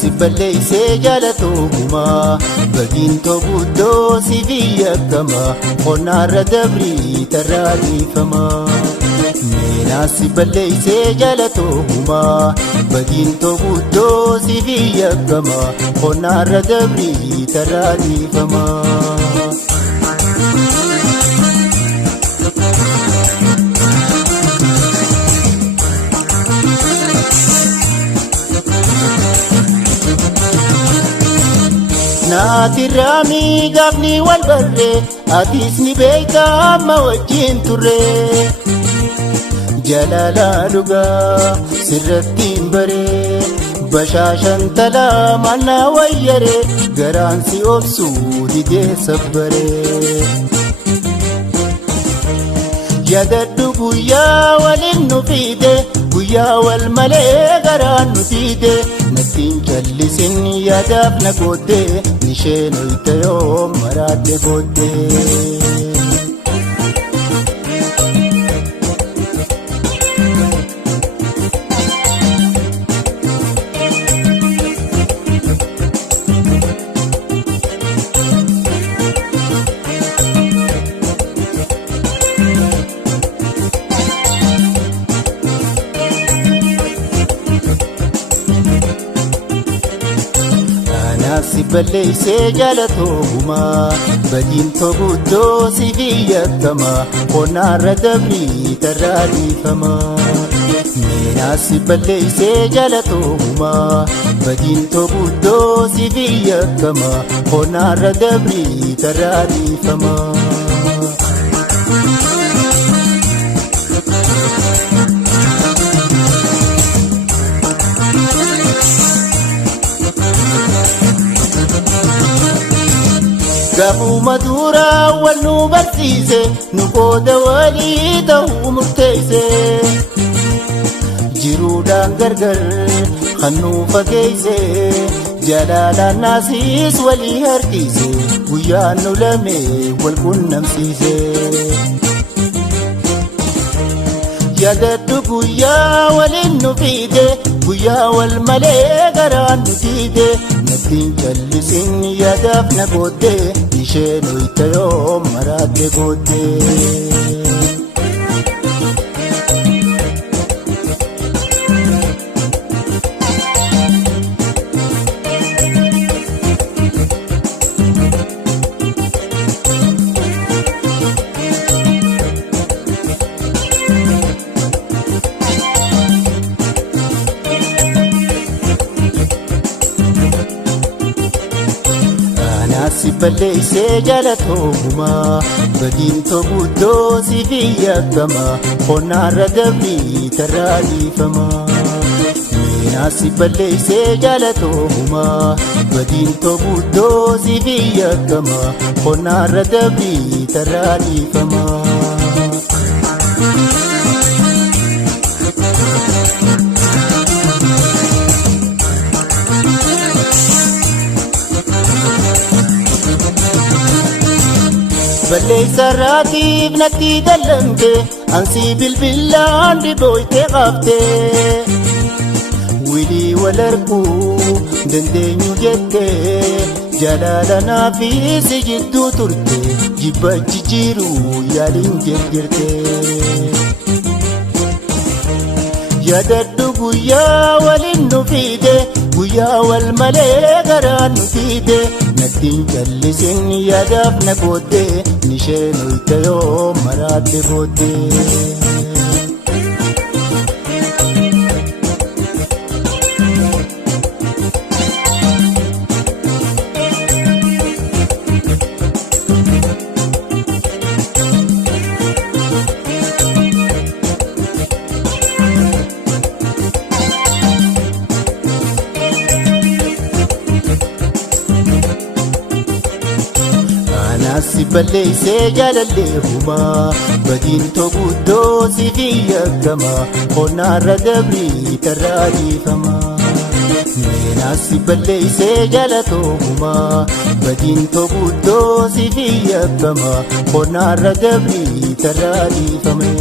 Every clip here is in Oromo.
si balleessee jaalatuuma bagiin tobuddoo si biyya kama qonnaarra dabrii tarraa dhiifama. Meenaa si balleessee jaalatuuma bagiin tobuddoo si biyya kama qonnaarra dabrii tarraa dhiifama. Naati raamii gaafni wal barree atis ni beekta amma wajjin turre. Jaalala dhugaa sirrattiin baree bashaashan talaa maal wayyaree garaan si obsuu didee sabbaree. Yaadadhu guyyaa waliin nu fiide guyyaa wal malee garaan nu fiide. Nattiin jallisin yaadaaf na goote nisheen hoyte yoo maraadde goote. Si balleessee jaalatuuma bagiin tobuddoo si biyya kama qonnaarra dabrii tarraa dhiifama. Meenaa si balleessee jaalatuuma bagiin tobuddoo si biyya kama qonnaarra dabrii tarraa dhiifama. Gaafuma duraa wal nu barsiise nu qooda walii ta'uu murteesse. Jiruudhaan gargar kan nu fageesse jaalalaan naasiis walii harkise guyyaan nu lame wal qunnamsiise. Yaadadhu guyyaa waliin nu fiide guyyaa wal malee garaan nu fiide. Nattiin jallisin yaadaaf na goote nisheen hoyte yoo maraadde goote. Si balleessee jaalatuuma bagiin tobuddoo si biyya kama qonnaarra dabrii tarraa dhiifama. Meenaa si balleessee jaalatuuma bagiin tobuddoo si biyya kama qonnaarra dabrii tarraa dhiifama. Balleessa raatiif natti dallamte ansi bilbilaan dhibooyte qabte. Wilii wal arguu dandeenyu jette jaalala naafis jidduu turte jibba jijjiiruu yaaliin jirte. Yaadadhu guyyaa waliin nu fiide guyyaa wal malee garaan nu fiide. Nattiin jallisin yaadaaf na goote nisheen hoyte yoo maraadde goote. Si balleessee jaalalleehuma bagiin tobuddoo si biyya kama qonnaarra dabrii tarraa dhiifama. Meenaa si balleessee jaalatuuma bagiin tobuddoo si biyya kama qonnaarra dabrii tarraa dhiifame.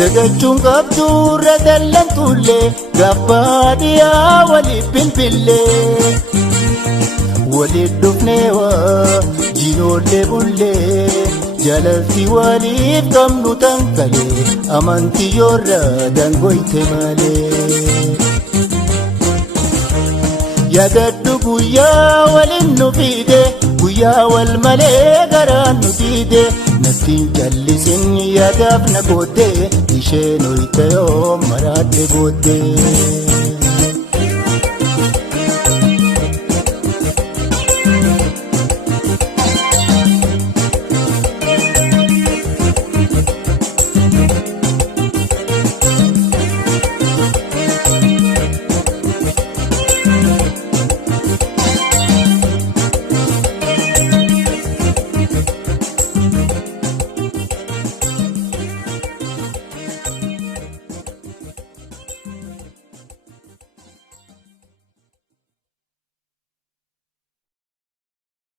dagachuun qabduurra dallantuullee gabbaadhiyaa waliif bilbillee waliif dhufneewaa jinoollee bullee jaalalti waliif qabnu tankalee amantii yoorra dangoyte malee. Yaadadhu guyyaa waliin nu fiide guyyaa wal malee garaan nu diide nattiin callisin yaadaaf na goote isheen hoyte yoo maraadhe booddee.